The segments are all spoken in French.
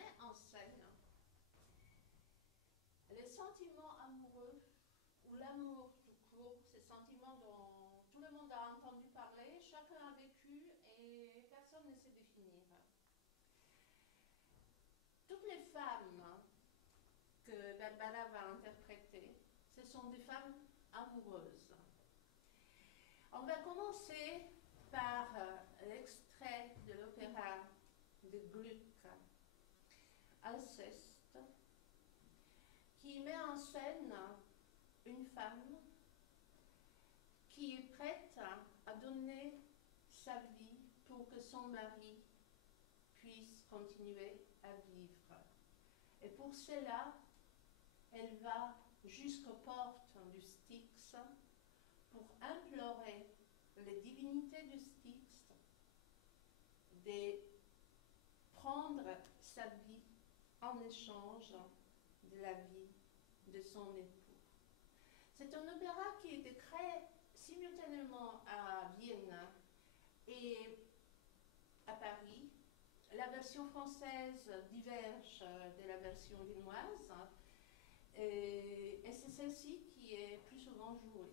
met en scène les sentiments amoureux, ou l'amour tout court, ces sentiments dont tout le monde a entendu parler, chacun a vécu et personne ne sait définir. Toutes les femmes que Barbara va interpréter, ce sont des femmes amoureuses. On va commencer par l'extrait de l'opéra de Gluck, Alceste, qui met en scène une femme qui est prête à donner sa vie pour que son mari puisse continuer à vivre. Et pour cela, elle va jusqu'aux portes du Styx pour implorer les divinités du Styx de prendre sa vie en échange de la vie de son époux. C'est un opéra qui a été créé simultanément à Vienne et à Paris. La version française diverge de la version viennoise et c'est celle-ci qui est plus souvent jouée.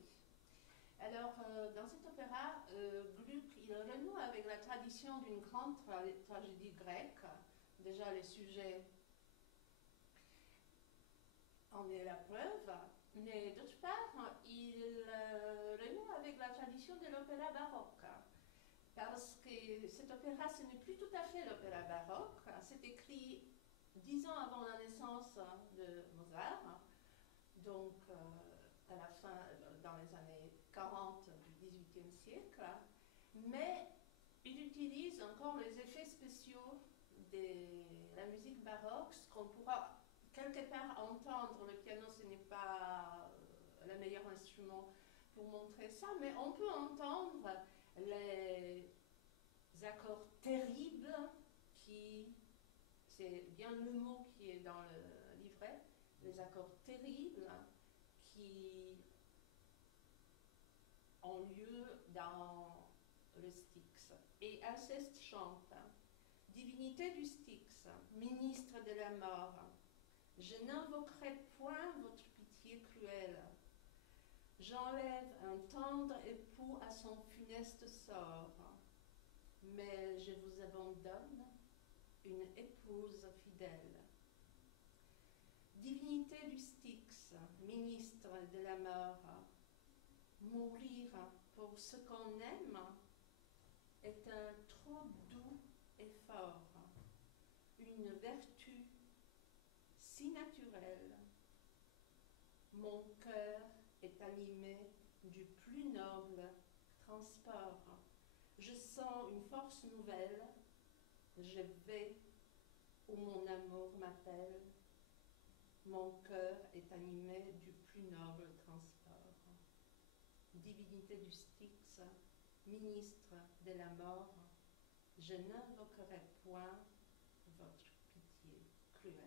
Alors, dans cet opéra, Gluck, il renoue avec la tradition d'une grande tragédie grecque. Déjà, le sujet en est la preuve, mais d'autre part, il renoue avec la tradition de l'opéra baroque. Parce que cet opéra, ce n'est plus tout à fait l'opéra baroque. C'est écrit 10 ans avant la naissance de Mozart, donc à la fin, dans les années 40 du XVIIIe siècle, mais il utilise encore les effets spéciaux de la musique baroque, ce qu'on pourra quelque part entendre. Le piano, ce n'est pas le meilleur instrument pour montrer ça, mais on peut entendre les accords terribles qui, c'est bien le mot qui est dans le livret, les accords terribles qui ont lieu dans le Styx. Et Alceste chante: Divinité du Styx, ministre de la mort, je n'invoquerai point votre pitié cruelle. J'enlève un tendre époux à son funeste sort, mais je vous abandonne une épouse fidèle. Divinité du Styx, ministre de la mort, mourir pour ce qu'on aime est un trop doux effort, une vertu si naturelle. Mon cœur est animé du plus noble transport. Je sens une force nouvelle, je vais où mon amour m'appelle. Mon cœur est animé du plus noble transport. Divinité du Styx, ministre de la mort, je n'invoquerai point votre pitié cruelle.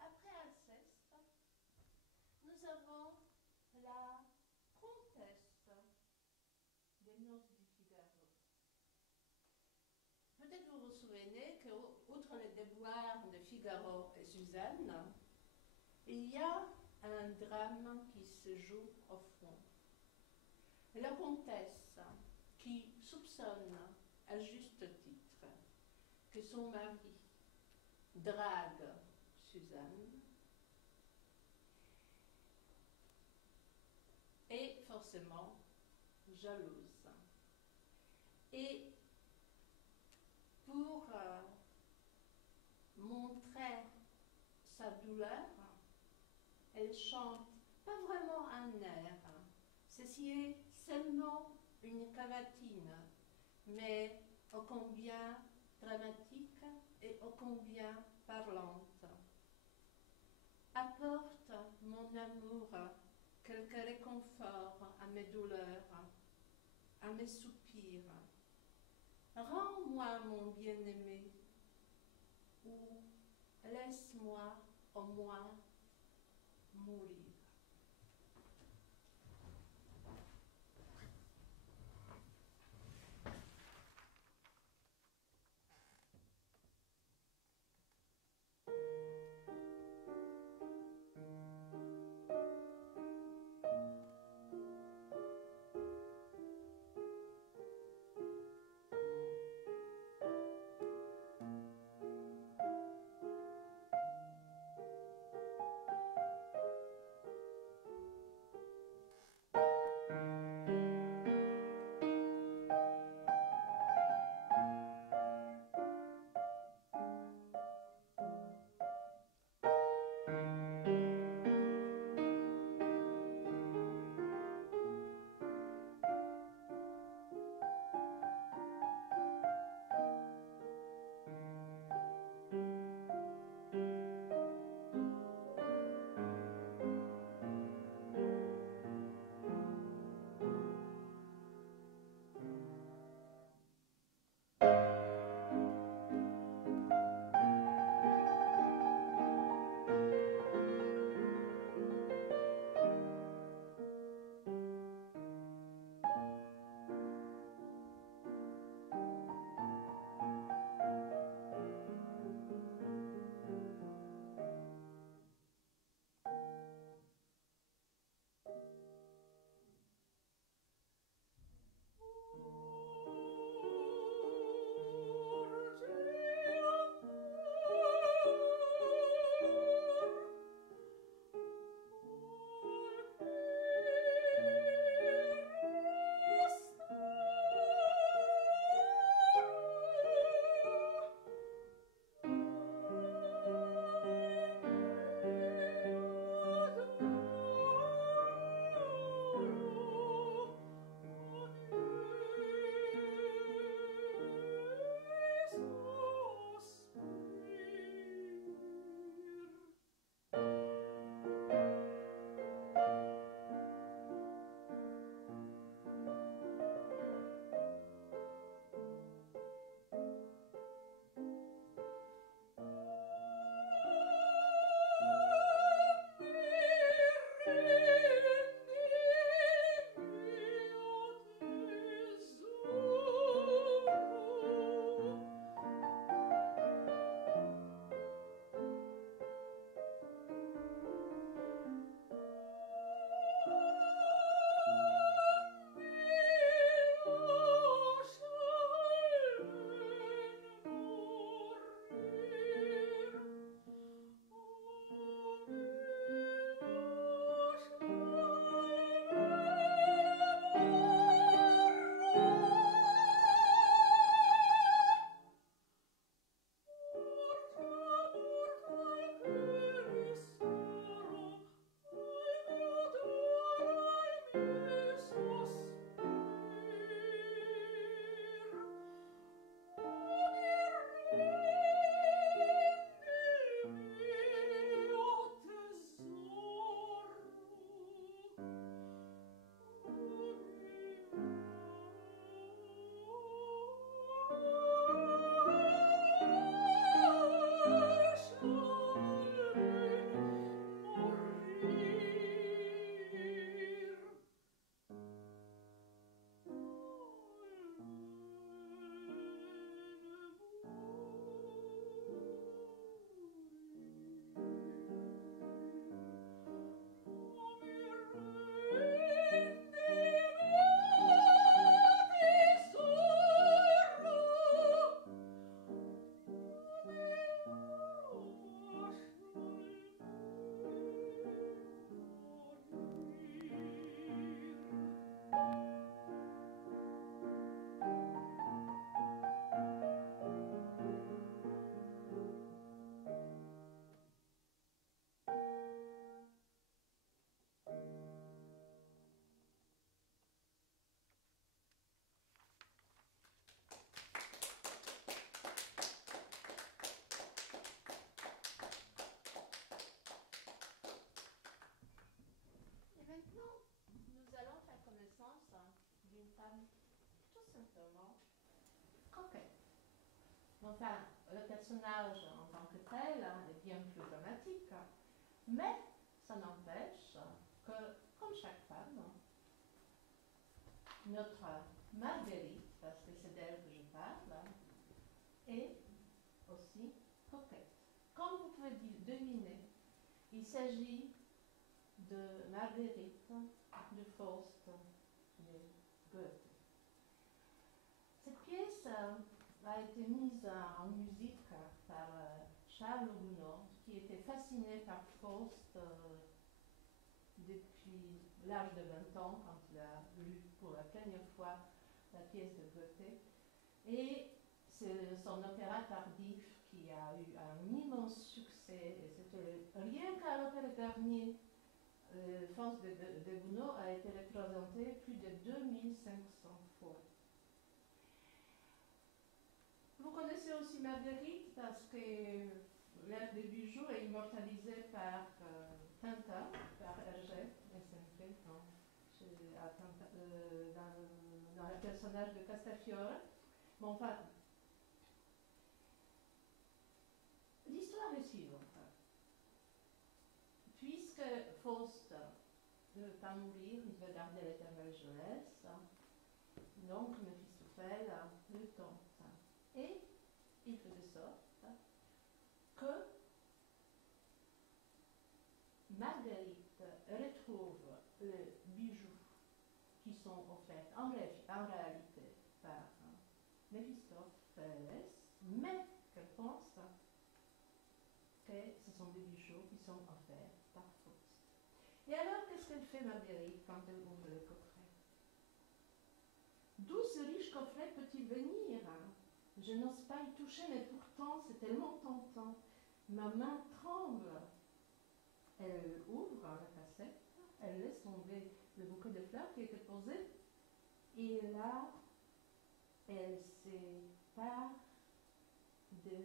Après Alceste, nous avons la comtesse des Noces du Figaro. Peut-être vous vous souvenez qu'outre les déboires de Figaro et Suzanne, il y a un drame qui se joue au fond. La comtesse qui soupçonne, à juste titre, que son mari drague Suzanne est forcément jalouse. Et pour montrer sa douleur, elle chante pas vraiment un air. Ceci est seulement une cavatine, mais ô combien dramatique et ô combien parlante. Apporte, mon amour, quelque réconfort à mes douleurs, à mes soupirs. Rends-moi mon bien-aimé, ou laisse-moi au moins mourir. enfin, le personnage en tant que tel est bien plus dramatique, mais ça n'empêche que, comme chaque femme, notre Marguerite, parce que c'est d'elle que je parle, est aussi coquette. Comme vous pouvez deviner, il s'agit de Marguerite de Faust de Goethe. Cette pièce a été mise en musique par Charles Gounod, qui était fasciné par Faust depuis l'âge de 20 ans, quand il a lu pour la première fois la pièce de Goethe. Et c'est son opéra tardif qui a eu un immense succès. Et c'était rien qu'à l'Opéra Garnier, Faust de Gounod a été représenté plus de 2500 fois. Vous connaissez aussi Marguerite parce que l'œuvre des bijoux est immortalisée par Tintin, par Hergé, SMP, dans le personnage de Castafiore. Bon, enfin, l'histoire est suivante. Puisque Faust ne veut pas mourir, il veut garder l'éternelle jeunesse, donc Méphistophèle le tente. Et il fait de sorte que Marguerite retrouve les bijoux qui sont offerts en réalité par Méphistophèle, mais qu'elle pense que ce sont des bijoux qui sont offerts par Faust. Et alors, qu'est-ce qu'elle fait Marguerite quand elle ouvre le coffret? D'où ce riche coffret peut-il venir? Je n'ose pas y toucher, mais pourtant c'est tellement tentant. Ma main tremble. Elle ouvre la cassette, elle laisse tomber le bouquet de fleurs qui était posé, et là, elle sépare de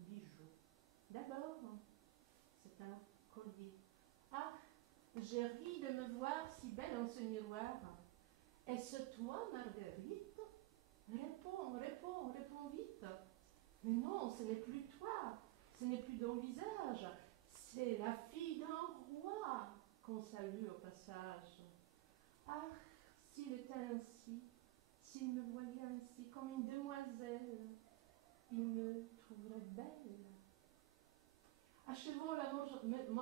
bijoux. D'abord, c'est un collier. Ah, je ris de me voir si belle en ce miroir. Est-ce toi, Marguerite? Réponds, réponds, réponds vite. Mais non, ce n'est plus toi, ce n'est plus ton visage, c'est la fille d'un roi qu'on salue au passage. Ah, s'il était ainsi, s'il me voyait ainsi comme une demoiselle, il me trouverait belle. Achevons la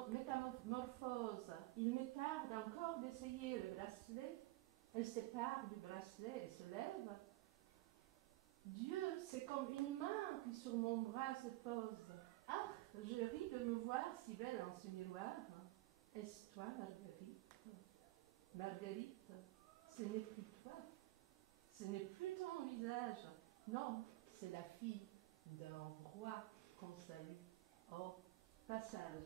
métamorphose. Il me tarde encore d'essayer le bracelet. Elle sépare du bracelet et se lève. Dieu, c'est comme une main qui sur mon bras se pose. Ah, je ris de me voir si belle en ce miroir. Est-ce toi, Marguerite? Marguerite, ce n'est plus toi. Ce n'est plus ton visage. Non, c'est la fille d'un roi qu'on salue au passage.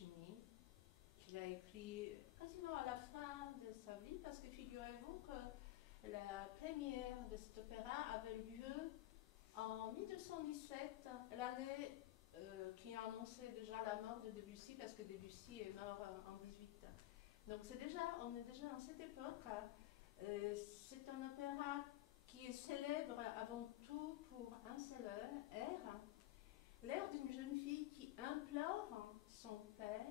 Puccini, qu'il a écrit quasiment à la fin de sa vie, parce que figurez-vous que la première de cet opéra avait lieu en 1217, l'année qui a annoncé déjà la mort de Debussy, parce que Debussy est mort en 18. Donc on est déjà dans cette époque. C'est un opéra qui est célèbre avant tout pour un seul air, l'air d'une jeune fille qui implore son père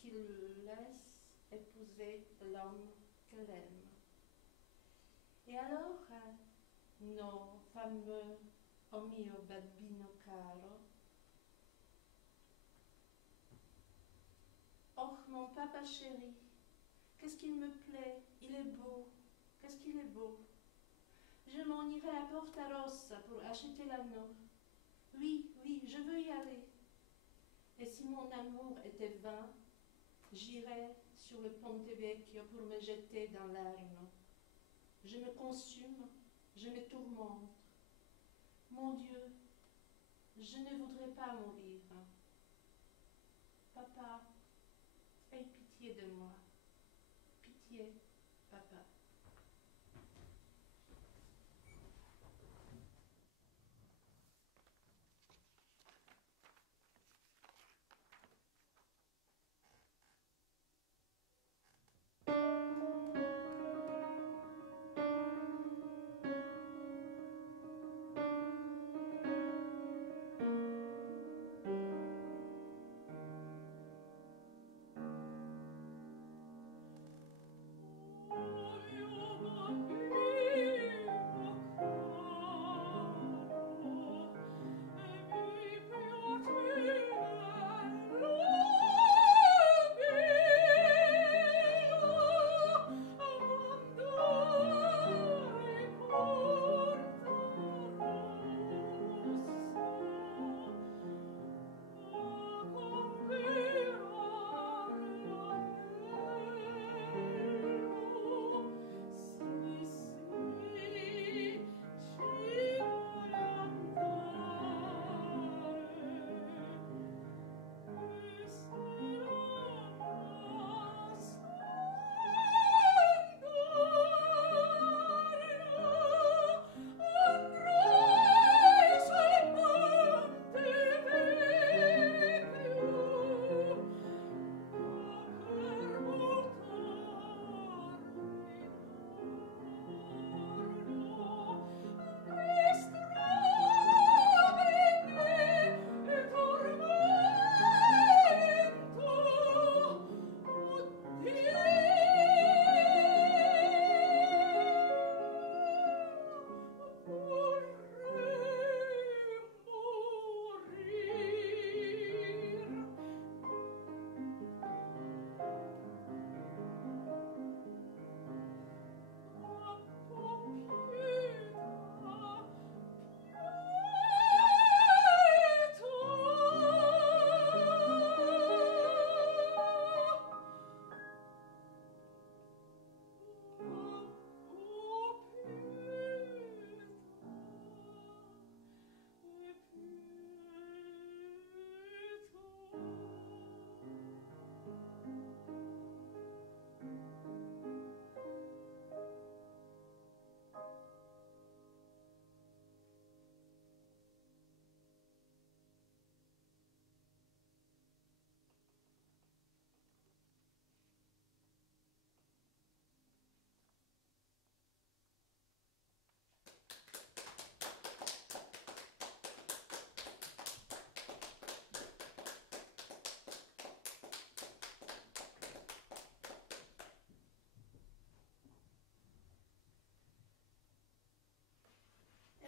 qu'il laisse épouser l'homme qu'elle aime. Et alors, nos fameux "O mio bambino caro", "Oh mon papa chéri, qu'est-ce qu'il me plaît, il est beau, qu'est-ce qu'il est beau. Je m'en irai à Porta Rossa pour acheter l'anneau. Oui, oui, je veux y aller. Et si mon amour était vain, j'irai sur le Ponte Vecchio pour me jeter dans l'Arno. Je me consume, je me tourmente. Mon Dieu, je ne voudrais pas mourir. Papa, aie pitié de moi. Pitié, papa.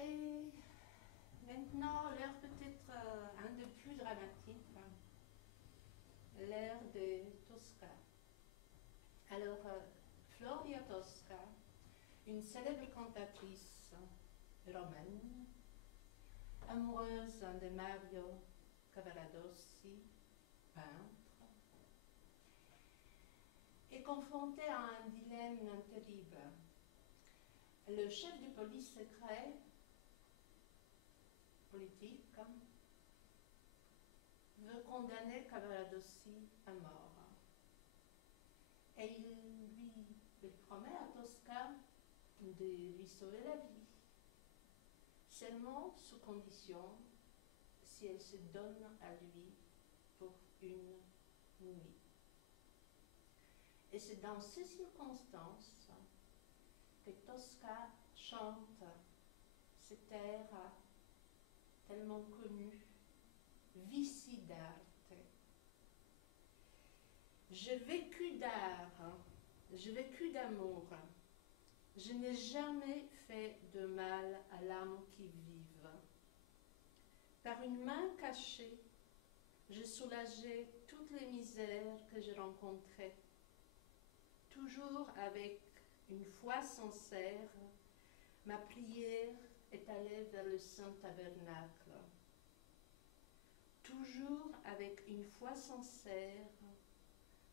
Et maintenant, l'air peut-être un des plus dramatiques, l'air de Tosca. Alors, Floria Tosca, une célèbre cantatrice romaine, amoureuse de Mario Cavaradossi, peintre, est confrontée à un dilemme terrible. Le chef du police secret politique veut condamné Cavaradossi à mort. Et il promet à Tosca de lui sauver la vie, seulement sous condition si elle se donne à lui pour une nuit. Et c'est dans ces circonstances que Tosca chante cet air tellement connu, Vici d'arte. J'ai vécu d'art, j'ai vécu d'amour. Je n'ai jamais fait de mal à l'âme qui vive. Par une main cachée, je soulageais toutes les misères que je rencontrais. Toujours avec une foi sincère, ma prière est allée vers le Saint Tabernacle. Toujours avec une foi sincère,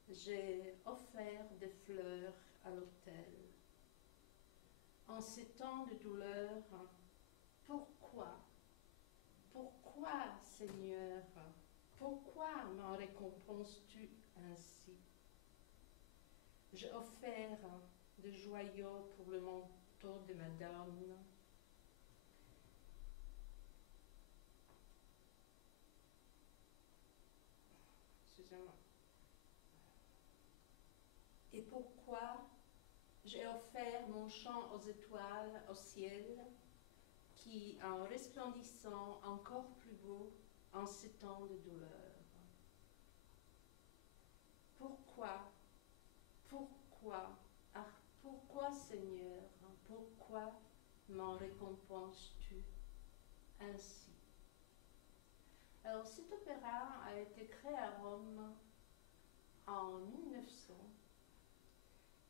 j'ai offert des fleurs à l'autel. En ces temps de douleur, pourquoi, Seigneur, pourquoi m'en récompenses-tu ainsi? J'ai offert des joyaux pour le manteau de Madame. Excusez-moi. Et pourquoi j'ai offert mon chant aux étoiles, au ciel, qui, en resplendissant encore plus beau, en ces temps de douleur. Pourquoi, Seigneur, pourquoi m'en récompenses-tu ainsi? Alors, cet opéra a été créé à Rome en 1900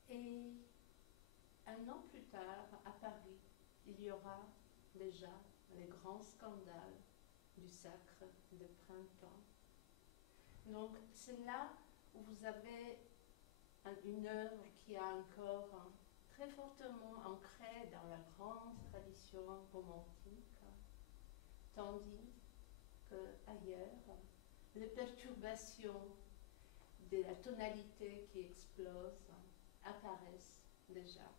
et un an plus tard, à Paris, il y aura déjà les grands scandales du sacre de printemps. Donc, c'est là où vous avez une œuvre qui a encore très fortement ancrée dans la grande tradition romantique, tandis qu'ailleurs, les perturbations de la tonalité qui explose apparaissent déjà.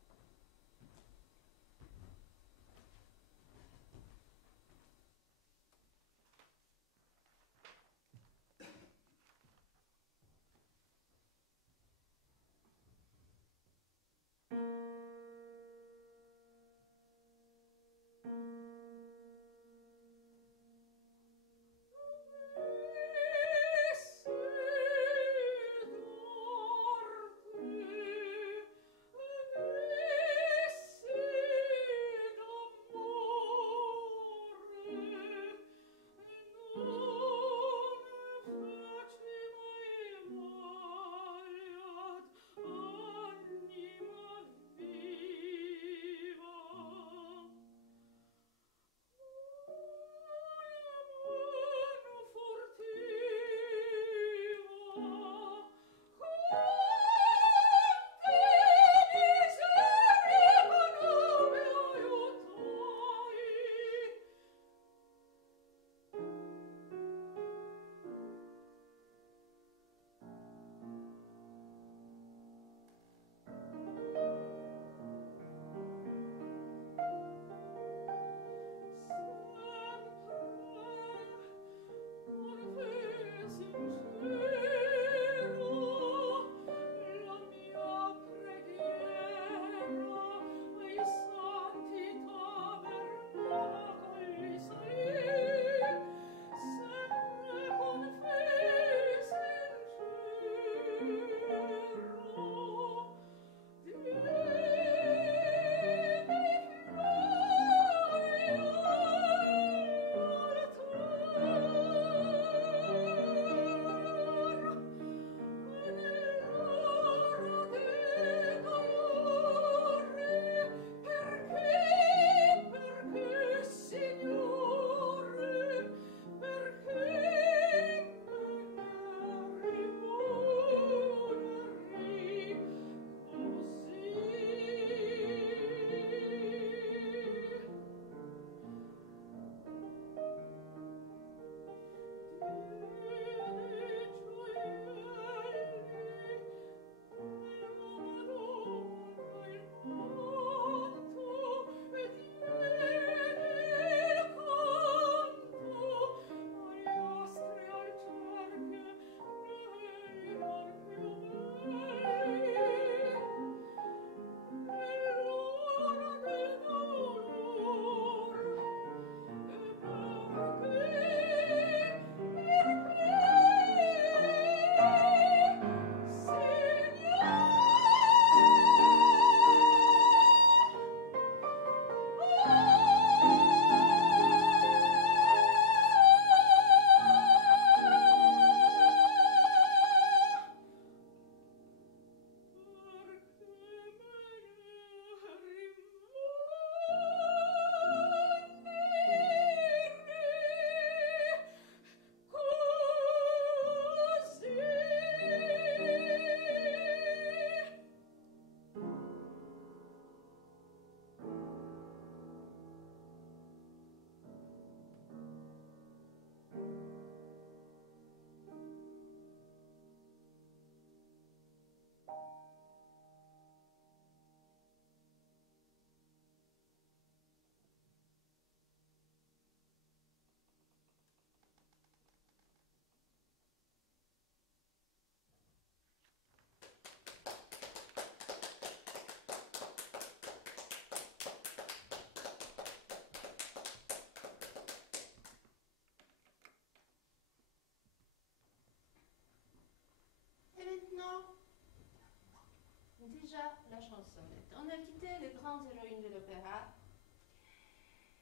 déjà la chansonnette. On a quitté les grandes héroïnes de l'opéra.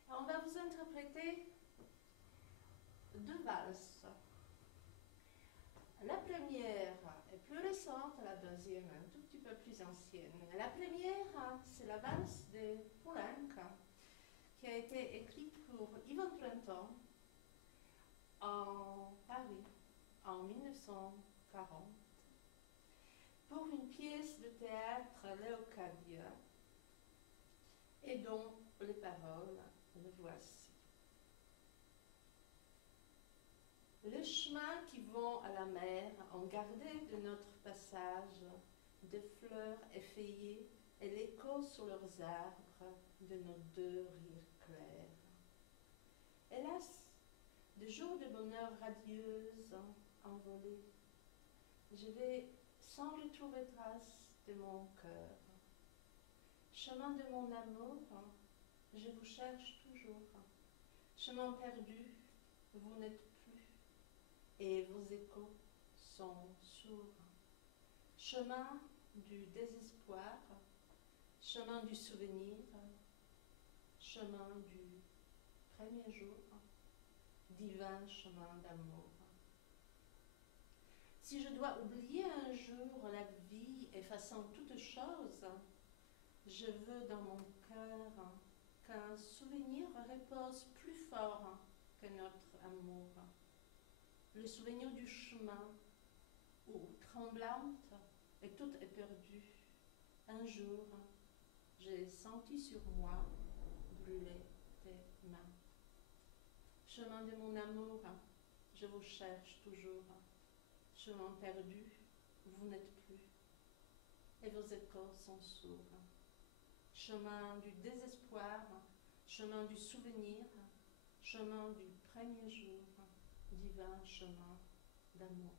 On va vous interpréter 2 valses. La première est plus récente, la deuxième un tout petit peu plus ancienne. La première, c'est la valse de Poulenc, qui a été écrite pour Yvonne Printemps en Paris en 1940 pour une pièce de théâtre Léocadia et dont les paroles le voici. Le chemin qui vont à la mer ont gardé de notre passage des fleurs effeuillées et l'écho sur leurs arbres de nos 2 rires clairs. Hélas, de jours de bonheur radieuse envolée, je vais sans retrouver trace de mon cœur. Chemin de mon amour, je vous cherche toujours. Chemin perdu, vous n'êtes plus, et vos échos sont sourds. Chemin du désespoir, chemin du souvenir, chemin du premier jour, divin chemin d'amour. Si je dois oublier un jour la vie effaçant toute chose, je veux dans mon cœur qu'un souvenir repose plus fort que notre amour. Le souvenir du chemin où, tremblante et tout est perdu, un jour, j'ai senti sur moi brûler tes mains. Chemin de mon amour, je vous cherche toujours. Chemin perdu, vous n'êtes plus, et vos échos sont sourds. Chemin du désespoir, chemin du souvenir, chemin du premier jour, divin chemin d'amour.